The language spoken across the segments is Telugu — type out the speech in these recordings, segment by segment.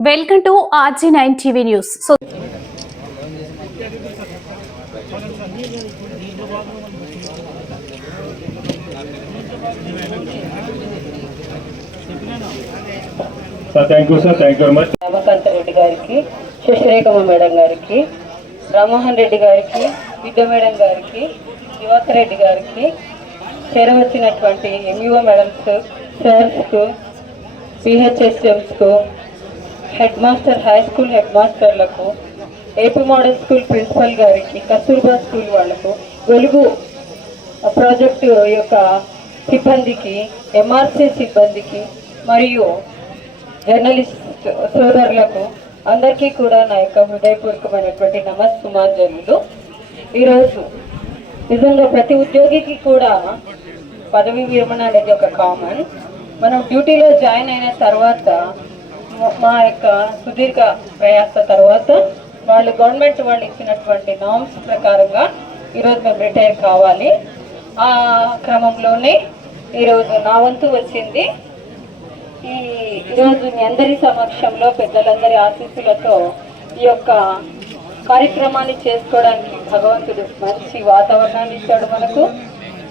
Welcome to RG nine TV news. So Ramakanta Reddy గారికి శశిరేఖమ్మ మేడం గారికి రామ్మోహన్ రెడ్డి గారికి విద్య మేడం గారికి దివాకర్ రెడ్డి గారికి చేరవచ్చినటువంటి ఎంఈఓ మేడమ్స్ సార్స్కు పిహెచ్ఎస్ఎంస్కు head master high school head మాస్టర్లకు AP model school principal గారికి కస్తూర్బా స్కూల్ వాళ్ళకు వెలుగు ప్రాజెక్టు యొక్క సిబ్బందికి ఎంఆర్సీ సిబ్బందికి మరియు జర్నలిస్ట్ సోదరులకు అందరికీ కూడా నా యొక్క హృదయపూర్వకమైనటువంటి నమస్సుమాంజలు ఈరోజు నిజంగా ప్రతి ఉద్యోగికి కూడా పదవి విరమణ అనేది ఒక కామన్ మనం డ్యూటీలో జాయిన్ అయిన తర్వాత మా యొక్క సుదీర్ఘ ప్రయాస తర్వాత వాళ్ళు గవర్నమెంట్ వాళ్ళు ఇచ్చినటువంటి నామ్స్ ప్రకారంగా ఈరోజు మేము రిటైర్ కావాలి. ఆ క్రమంలోనే ఈరోజు నా వంతు వచ్చింది. ఈ ఈరోజు మీ అందరి సమక్షంలో పెద్దలందరి ఆశీస్సులతో ఈ యొక్క కార్యక్రమాన్ని చేసుకోవడానికి భగవంతుడు మంచి వాతావరణాన్ని ఇచ్చాడు మనకు.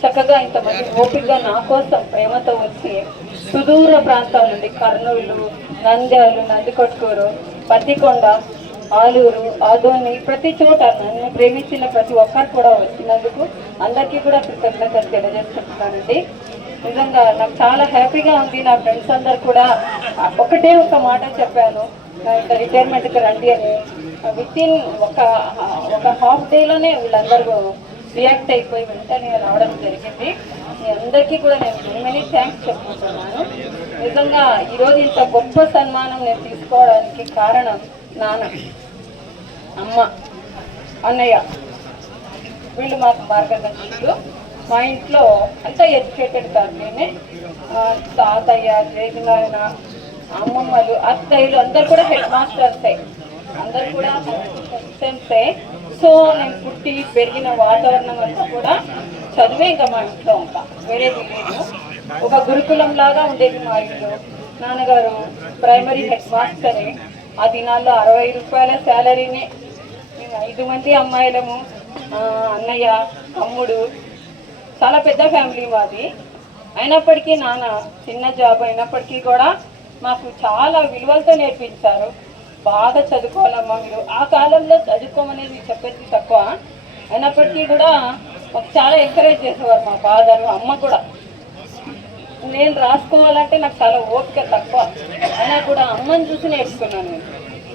చక్కగా ఇంతమంది ఓపికగా నా కోసం ప్రేమతో వచ్చి సుదూర ప్రాంతాల నుండి కర్నూలు నంద్యాలు నందికొట్కూరు పత్తికొండ ఆలూరు ఆదోని ప్రతి చోట నన్ను ప్రేమించిన ప్రతి ఒక్కరు కూడా వచ్చినందుకు అందరికీ కూడా కృతజ్ఞతలు తెలియజేసుకుంటున్నానండి నిజంగా నాకు చాలా హ్యాపీగా ఉంది నా ఫ్రెండ్స్ అందరు కూడా. ఒకటే ఒక మాట చెప్పాను నా యొక్క రిటైర్మెంట్కి రండి అని. విత్ ఇన్ ఒక ఒక హాఫ్ డేలోనే వీళ్ళందరూ రియాక్ట్ అయిపోయి వెంటనే రావడం జరిగింది. మీ అందరికీ కూడా నేను మెనీ థ్యాంక్స్ చెప్పుకుంటున్నాను. నిజంగా ఈరోజు ఇంత గొప్ప సన్మానం నేను తీసుకోవడానికి కారణం నాన్న అమ్మ అన్నయ్య. వీళ్ళు మాకు మార్గదర్శకులు. మా ఇంట్లో అంతా ఎడ్యుకేటెడ్ ఫ్యామిలీనే. తాతయ్య జయనారాయణ అమ్మమ్మలు అత్తయ్యలు అందరు కూడా హెడ్ మాస్టర్సే. అందరు కూడా సో నేను పుట్టి పెరిగిన వాతావరణం అంతా కూడా చదివే ఇంకా మా ఇంట్లో ఉంటా. వేరేది లేదు ఒక గురుకులం లాగా ఉండేది మా ఇల్లు నాన్నగారు ప్రైమరీ హెడ్ మాస్టరే. ఆ దినాల్లో అరవై రూపాయల శాలరీనే. మేము ఐదు మంది అమ్మాయిలము అన్నయ్య తమ్ముడు. చాలా పెద్ద ఫ్యామిలీ మాది. అయినప్పటికీ నాన్న చిన్న జాబ్ అయినప్పటికీ కూడా మాకు చాలా విలువలతో నేర్పించారు. బాగా చదువుకోవాలమ్మా మీరు. ఆ కాలంలో చదువుకోమనేది చెప్పేది తక్కువ. అయినప్పటికీ కూడా మాకు చాలా ఎంకరేజ్ చేసేవారు మా ఫాదర్ అమ్మ కూడా. నేను రాసుకోవాలంటే నాకు చాలా ఓపిక తక్కువ. అయినా కూడా అమ్మని చూసి నేర్చుకున్నాను. నేను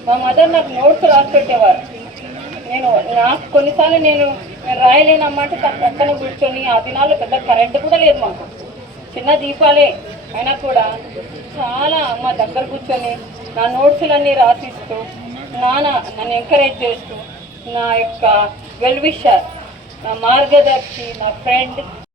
మా మదర్ నాకు నోట్స్ రాసి పెట్టేవారు. నేను నాకు కొన్నిసార్లు నేను రాయలేనమ్మంటే తన పక్కన కూర్చొని ఆ దినాల్లో పెద్ద కరెంట్ కూడా లేదు మాకు. చిన్న దీపాలే. అయినా కూడా చాలా అమ్మ దగ్గర కూర్చొని నా నోట్సులన్నీ రాసిస్తూ నాన్న నన్ను ఎంకరేజ్ చేస్తూ నా యొక్క వెల్ విషర్ నా మార్గదర్శి నా ఫ్రెండ్